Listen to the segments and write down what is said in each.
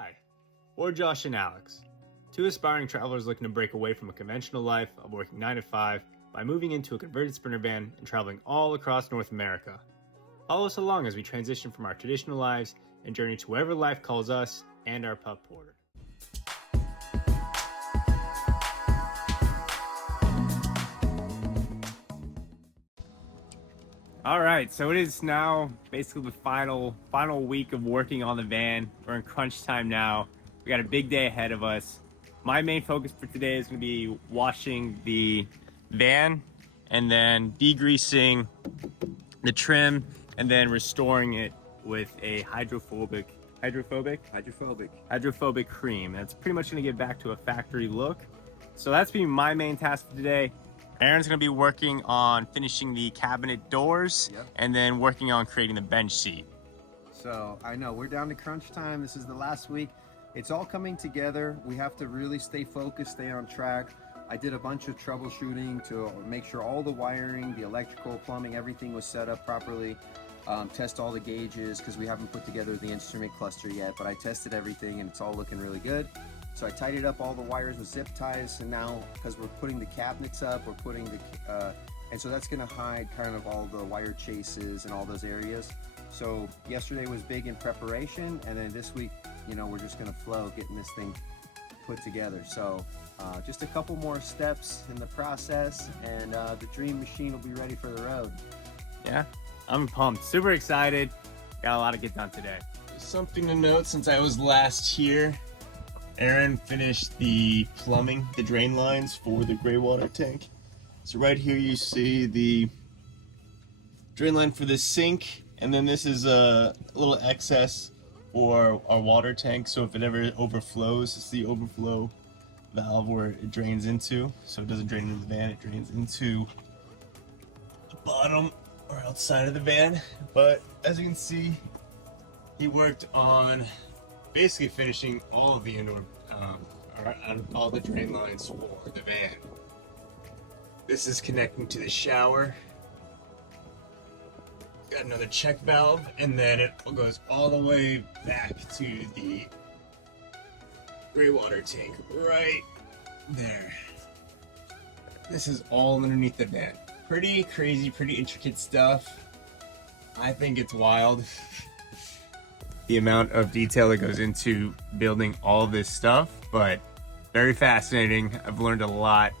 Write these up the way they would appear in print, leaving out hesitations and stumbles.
Hi, we're Josh and Alex, two aspiring travelers looking to break away from a conventional life of working 9 to 5 by moving into a converted Sprinter van and traveling all across North America. Follow us along as we transition from our traditional lives and journey to wherever life calls us and our pup Porter. All right, so it is now basically the final week of working on the van. We're in crunch time now. We got a big day ahead of us. My main focus for today is going to be washing the van and then degreasing the trim and then restoring it with a hydrophobic cream. That's pretty much going to get back to a factory look. So that's been my main task for today. Aaron's gonna be working on finishing the cabinet doors. Yep. And then working on creating the bench seat. So I know we're down to crunch time. This is the last week. It's all coming together. We have to really stay focused, stay on track. I did a bunch of troubleshooting to make sure all the wiring, the electrical, plumbing, everything was set up properly. Test all the gauges because we haven't put together the instrument cluster yet, but I tested everything and it's all looking really good. So I tidied up all the wires with zip ties, and now because we're putting the cabinets up, we're putting the, and so that's gonna hide kind of all the wire chases and all those areas. So yesterday was big in preparation, and then this week, you know, we're just gonna flow getting this thing put together. So just a couple more steps in the process, and the dream machine will be ready for the road. Yeah, I'm pumped, super excited. Got a lot to get done today. Something to note, since I was last here, Aaron finished the plumbing, the drain lines for the gray water tank. So right here you see the drain line for the sink, and then this is a little excess for our water tank. So if it ever overflows, it's the overflow valve where it drains into. So it doesn't drain into the van, it drains into the bottom or outside of the van. But as you can see, he worked on basically finishing all of the indoor, all the drain lines for the van. This is connecting to the shower. Got another check valve, and then it goes all the way back to the gray water tank right there. This is all underneath the van. Pretty crazy, pretty intricate stuff. I think it's wild. The amount of detail that goes into building all this stuff, but very fascinating. I've learned a lot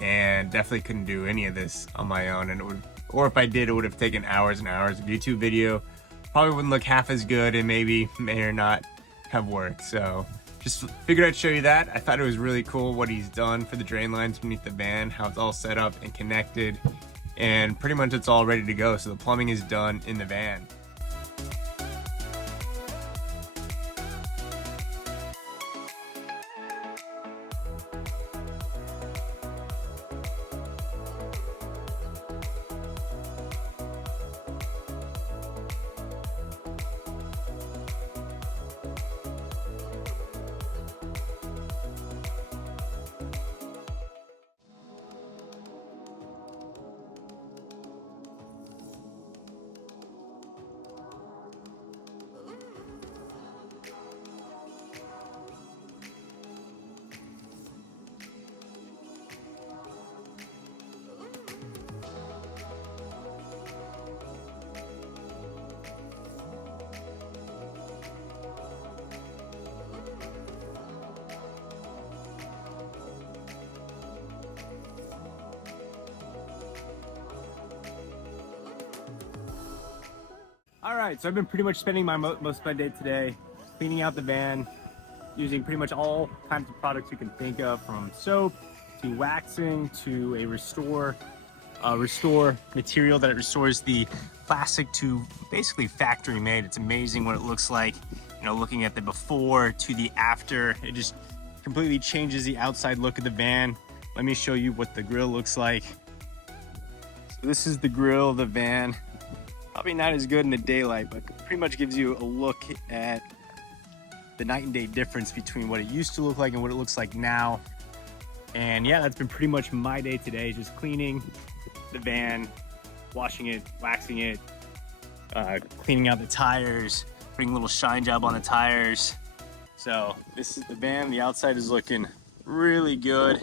and definitely couldn't do any of this on my own. And it would, or if I did, it would have taken hours and hours of YouTube video. Probably wouldn't look half as good and maybe may or not have worked. So just figured I'd show you that. I thought it was really cool what he's done for the drain lines beneath the van, how it's all set up and connected, and pretty much it's all ready to go. So the plumbing is done in the van. All right, so I've been pretty much spending most of my day today cleaning out the van, using pretty much all kinds of products you can think of, from soap to waxing to a restore material that restores the plastic to basically factory made. It's amazing what it looks like, you know, looking at the before to the after. It just completely changes the outside look of the van. Let me show you what the grill looks like. So this is the grill of the van. Probably not as good in the daylight, but pretty much gives you a look at the night and day difference between what it used to look like and what it looks like now. And yeah, that's been pretty much my day today, just cleaning the van, washing it, waxing it, cleaning out the tires, putting a little shine job on the tires, So this is the van. The outside is looking really good.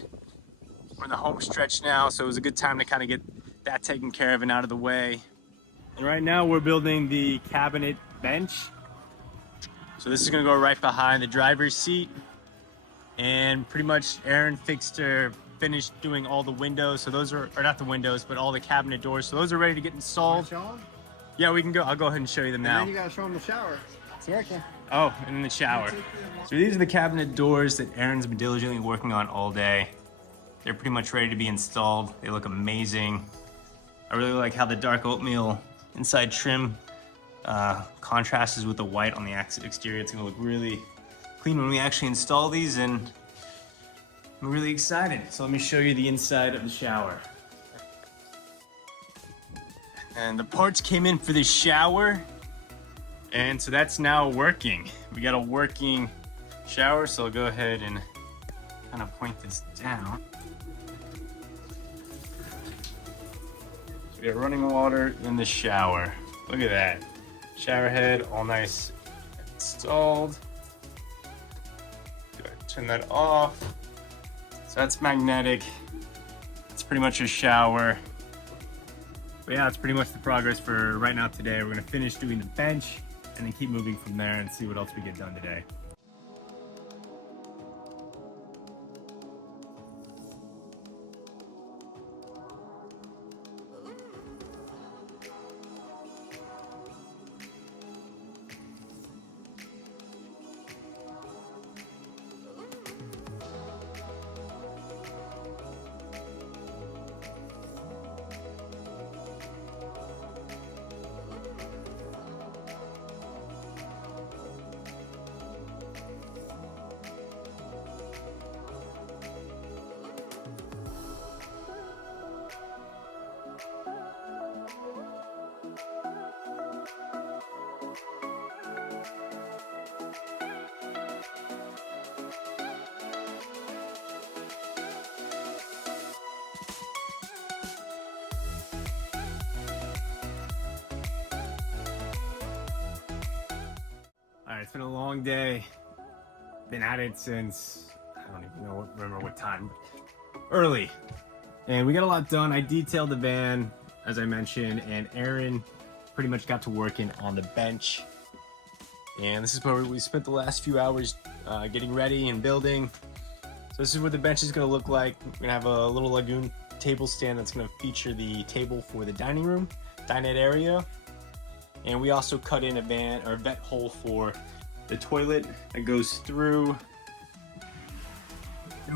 We're in the home stretch now, so it was a good time to kind of get that taken care of and out of the way. And right now we're building the cabinet bench. So this is gonna go right behind the driver's seat. And pretty much Aaron finished doing all the windows. So those are, or not the windows, but all the cabinet doors. So those are ready to get installed. Show 'em? Yeah, we can go. I'll go ahead and show you them And now. then you gotta show them the shower. It's working. Oh, and in the shower. So these are the cabinet doors that Aaron's been diligently working on all day. They're pretty much ready to be installed. They look amazing. I really like how the dark oatmeal inside trim contrasts with the white on the exterior. It's gonna look really clean when we actually install these, and I'm really excited. So let me show you the inside of the shower. And the parts came in for the shower, and so that's now working. We got a working shower, so I'll go ahead and kind of point this down. So we got running water in the shower. Look at that. Shower head, all nice installed. Go ahead and turn that off. So that's magnetic. It's pretty much a shower. But yeah, that's pretty much the progress for right now today. We're gonna finish doing the bench and then keep moving from there and see what else we get done today. All right, it's been a long day. Been at it since, I don't even remember what time, early. And we got a lot done. I detailed the van, as I mentioned, and Aaron pretty much got to working on the bench. And this is where we spent the last few hours getting ready and building. So this is what the bench is gonna look like. We're gonna have a little Lagoon table stand that's gonna feature the table for the dining room, dinette area. And we also cut in a vent hole for the toilet that goes through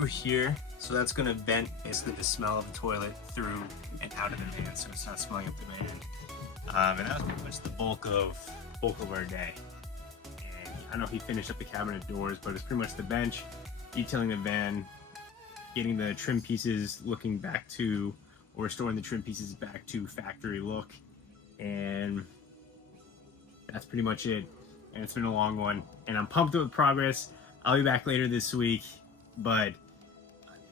here. So that's gonna vent basically the smell of the toilet through and out of the van, so it's not smelling up the van. And that was pretty much the bulk of our day. And I know he finished up the cabinet doors, but it's pretty much the bench, detailing the van, getting the trim pieces looking back to, or restoring the trim pieces back to factory look. And that's pretty much it. And it's been a long one, and I'm pumped with progress. I'll be back later this week, but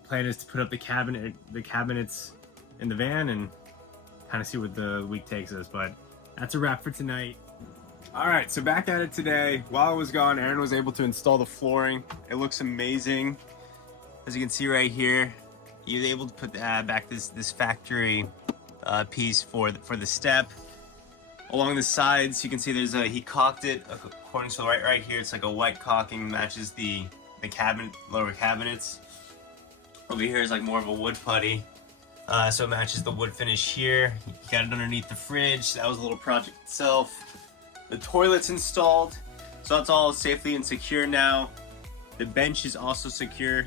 the plan is to put up the cabinets in the van and kind of see what the week takes us. But that's a wrap for tonight. All right, so back at it today. While I was gone, Aaron was able to install the flooring. It looks amazing. As you can see right here, he was able to put back this factory piece for the step. Along the sides, you can see he caulked it according to right here. It's like a white caulking, matches the lower cabinets. Over here is like more of a wood putty, so it matches the wood finish here. He got it underneath the fridge. That was a little project itself. The toilet's installed, so that's all safely and secure now. The bench is also secure.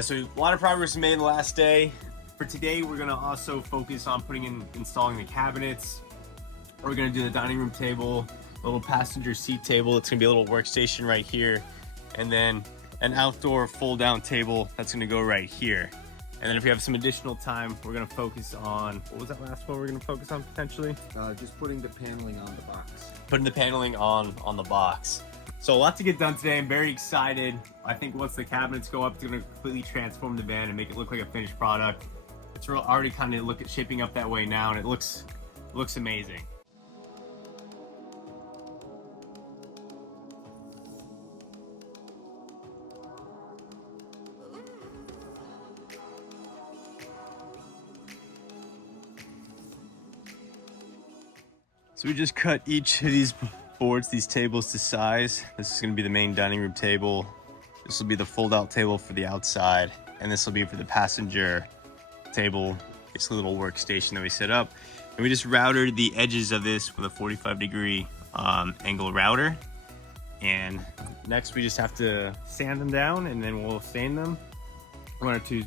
So a lot of progress made in the last day. For today, we're gonna also focus on installing the cabinets. We're gonna do the dining room table, a little passenger seat table. It's gonna be a little workstation right here, and then an outdoor fold-down table that's gonna go right here. And then if we have some additional time, we're gonna focus on, what was that last one we're gonna focus on potentially? Just putting the paneling on the box. Putting the paneling on the box. So a lot to get done today. I'm very excited. I think once the cabinets go up, it's gonna completely transform the van and make it look like a finished product. It's already kind of shaping up that way now, and it looks amazing. So we just cut each of these boards, these tables to size. This is gonna be the main dining room table. This will be the fold-out table for the outside, and this will be for the passenger table. It's a little workstation that we set up. And we just routed the edges of this with a 45-degree angle router. And next we just have to sand them down, and then we'll stain them. 1 or 2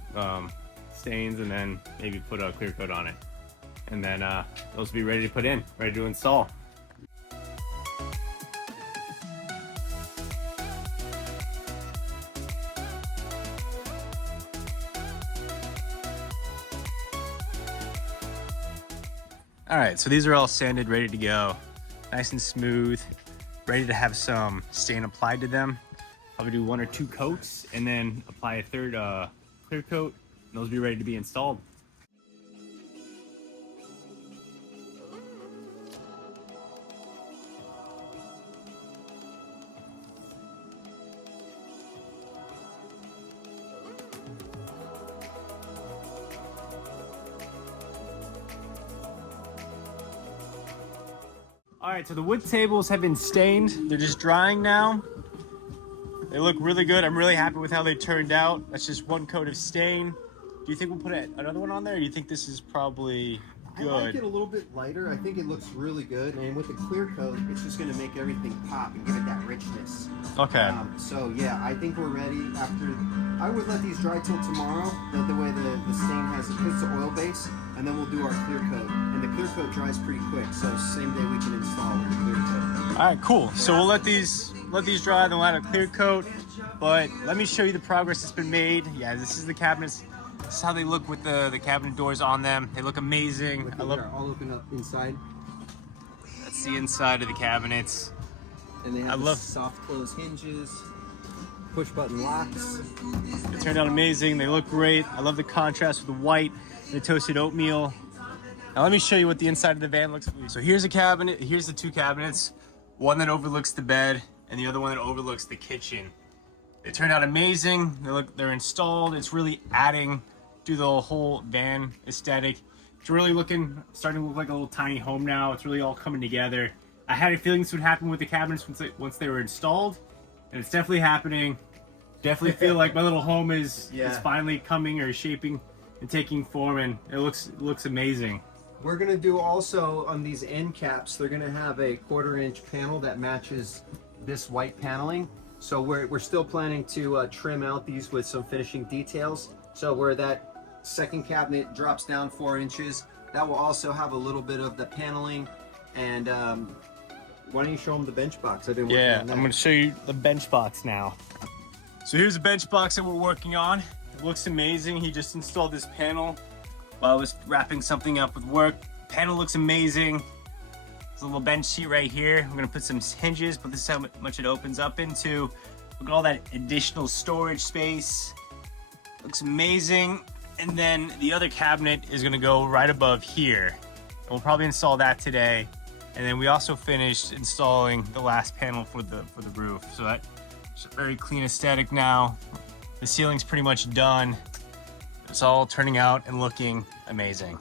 stains, and then maybe put a clear coat on it. And then those will be ready to put in, ready to install. All right, so these are all sanded, ready to go. Nice and smooth, ready to have some stain applied to them. I'm gonna do 1 or 2 coats and then apply a third clear coat, and those will be ready to be installed. All right, so the wood tables have been stained. They're just drying now. They look really good. I'm really happy with how they turned out. That's just 1 coat of stain. Do you think we'll put another one on there, or do you think this is probably good? I like it a little bit lighter. I think it looks really good. And with the clear coat, it's just going to make everything pop and give it that richness. Okay. So yeah, I think we're ready after. I would let these dry till tomorrow, the way the stain has it, because it's an oil base, and then we'll do our clear coat. And the clear coat dries pretty quick, so same day we can install with the clear coat. All right, cool. So we'll let these dry, then we'll add a clear coat. But let me show you the progress that's been made. Yeah, this is the cabinets. This is how they look with the cabinet doors on them. They look amazing. I love. All open up inside. That's the inside of the cabinets. And they have soft close hinges, push button locks. It turned out amazing. They look great. I love the contrast with the white and the toasted oatmeal. Now let me show you what the inside of the van looks like. So here's a cabinet. Here's the 2 cabinets. One that overlooks the bed and the other one that overlooks the kitchen. They turned out amazing. They're installed. It's really adding to the whole van aesthetic. It's really starting to look like a little tiny home now. It's really all coming together. I had a feeling this would happen with the cabinets once they were installed, and it's definitely happening. Definitely feel like my little home is finally coming or shaping and taking form, and it looks amazing. We're gonna do also on these end caps, they're gonna have a 1/4-inch panel that matches this white paneling. So we're still planning to trim out these with some finishing details. So where that second cabinet drops down 4 inches, that will also have a little bit of the paneling. And why don't you show them the bench box? I've been working on that. I'm gonna show you the bench box now. So here's the bench box that we're working on. It looks amazing. He just installed this panel while I was wrapping something up with work. Panel looks amazing. There's a little bench seat right here. I'm gonna put some hinges, but this is how much it opens up into. Look at all that additional storage space. Looks amazing. And then the other cabinet is gonna go right above here. And we'll probably install that today. And then we also finished installing the last panel for the roof. So that's a very clean aesthetic now. The ceiling's pretty much done. It's all turning out and looking amazing.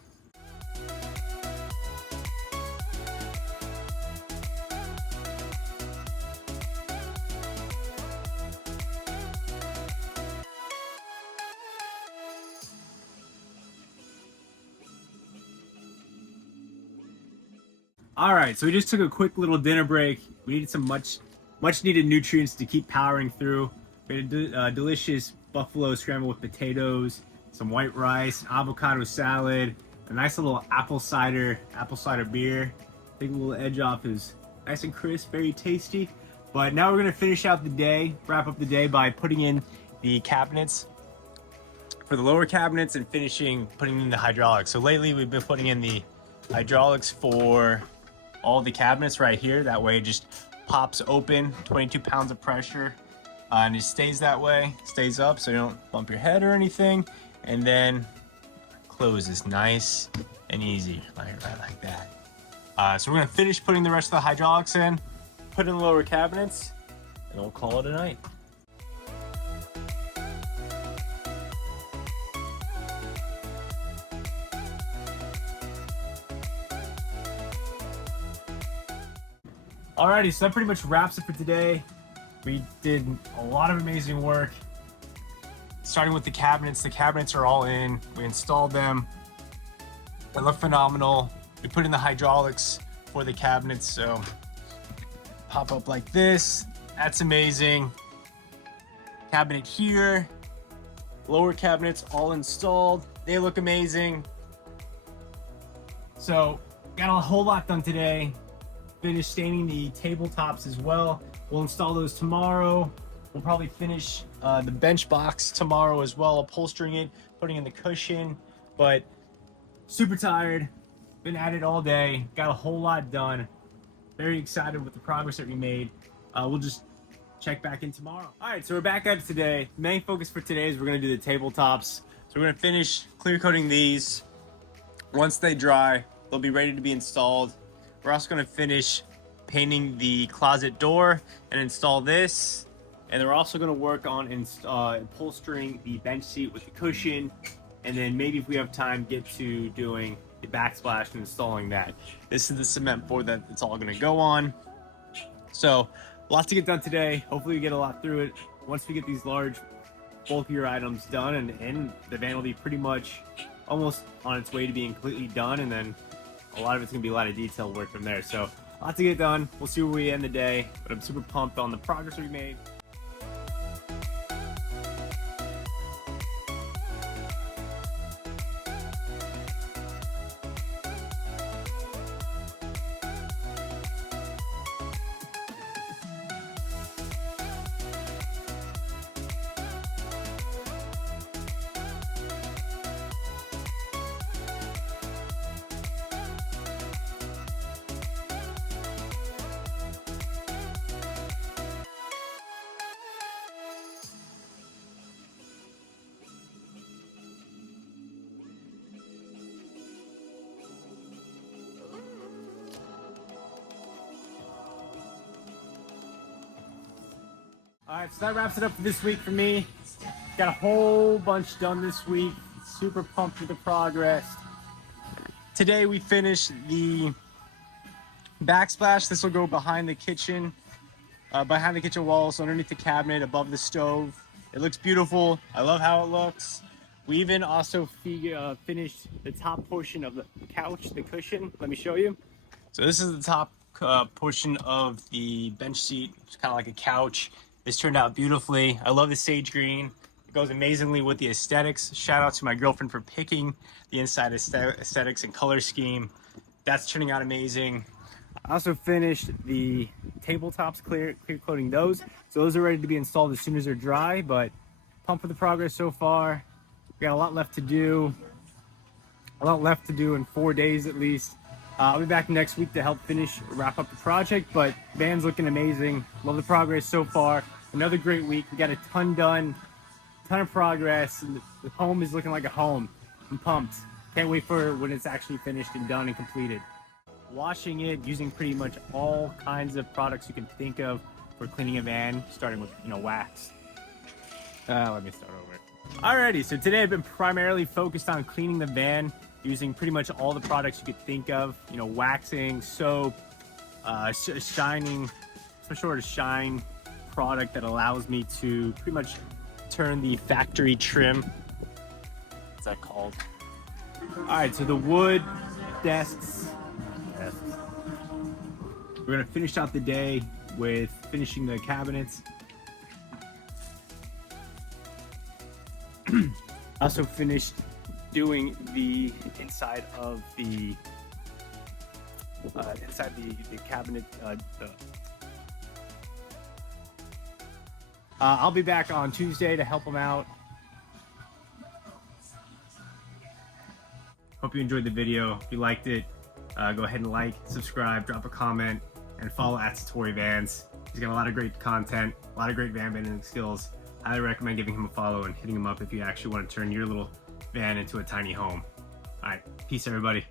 All right, so we just took a quick little dinner break. We needed some much needed nutrients to keep powering through. We had a delicious buffalo scramble with potatoes, some white rice, avocado salad, a nice little apple cider beer. I think a little edge off is nice and crisp, very tasty. But now we're gonna finish out the day, wrap up the day by putting in the cabinets for the lower cabinets and putting in the hydraulics. So lately we've been putting in the hydraulics for all the cabinets right here. That way it just pops open, 22 pounds of pressure, and it stays that way, stays up so you don't bump your head or anything. And then closes nice and easy, right like that. So we're gonna finish putting the rest of the hydraulics in, put in the lower cabinets, and we'll call it a night. Alrighty, so that pretty much wraps it for today. We did a lot of amazing work. Starting with the cabinets are all in. We installed them. They look phenomenal. We put in the hydraulics for the cabinets, so pop up like this. That's amazing. Cabinet here, lower cabinets all installed. They look amazing. So got a whole lot done today. Finished staining the tabletops as well. We'll install those tomorrow. We'll probably finish the bench box tomorrow as well, upholstering it, putting in the cushion. But super tired, been at it all day, got a whole lot done. Very excited with the progress that we made. We'll just check back in tomorrow. All right, so we're back at it today. Main focus for today is we're gonna do the tabletops. So we're gonna finish clear coating these. Once they dry, they'll be ready to be installed. We're also gonna finish painting the closet door and install this. And then we're also gonna work on upholstering the bench seat with the cushion. And then maybe if we have time, get to doing the backsplash and installing that. This is the cement board that it's all gonna go on. So lots to get done today. Hopefully we get a lot through it. Once we get these large, bulkier items done, and the van will be pretty much almost on its way to being completely done. And then a lot of it's gonna be a lot of detail work from there. So a lot to get done. We'll see where we end the day, but I'm super pumped on the progress we made. All right, so that wraps it up for this week for me. Got a whole bunch done this week. Super pumped with the progress. Today we finished the backsplash. This will go behind the kitchen wall, so underneath the cabinet, above the stove. It looks beautiful. I love how it looks. We even also finished the top portion of the couch, the cushion. Let me show you. So this is the top portion of the bench seat. It's kind of like a couch. This turned out beautifully. I love the sage green. It goes amazingly with the aesthetics. Shout out to my girlfriend for picking the inside aesthetics and color scheme. That's turning out amazing. I also finished the tabletops, clear coating those. So those are ready to be installed as soon as they're dry, but pumped with the progress so far. We got a lot left to do. In 4 days at least. I'll be back next week to help wrap up the project, but van's looking amazing. Love the progress so far. Another great week. We got a ton done, ton of progress. And the home is looking like a home. I'm pumped. Can't wait for when it's actually finished and done and completed. Washing it using pretty much all kinds of products you can think of for cleaning a van, starting with wax. Let me start over. Alrighty, so today I've been primarily focused on cleaning the van using pretty much all the products you could think of. Waxing, soap, shining, some sort of shine product that allows me to pretty much turn the factory trim. What's that called? All right, so the wood desks. We're gonna finish out the day with finishing the cabinets. Also finished doing the inside of the cabinet. I'll be back on Tuesday to help them out. Hope you enjoyed the video. If you liked it, go ahead and like, subscribe, drop a comment, and follow @SatoriVans. He's got a lot of great content, a lot of great van bending skills. Highly recommend giving him a follow and hitting him up if you actually want to turn your little van into a tiny home. All right, peace everybody.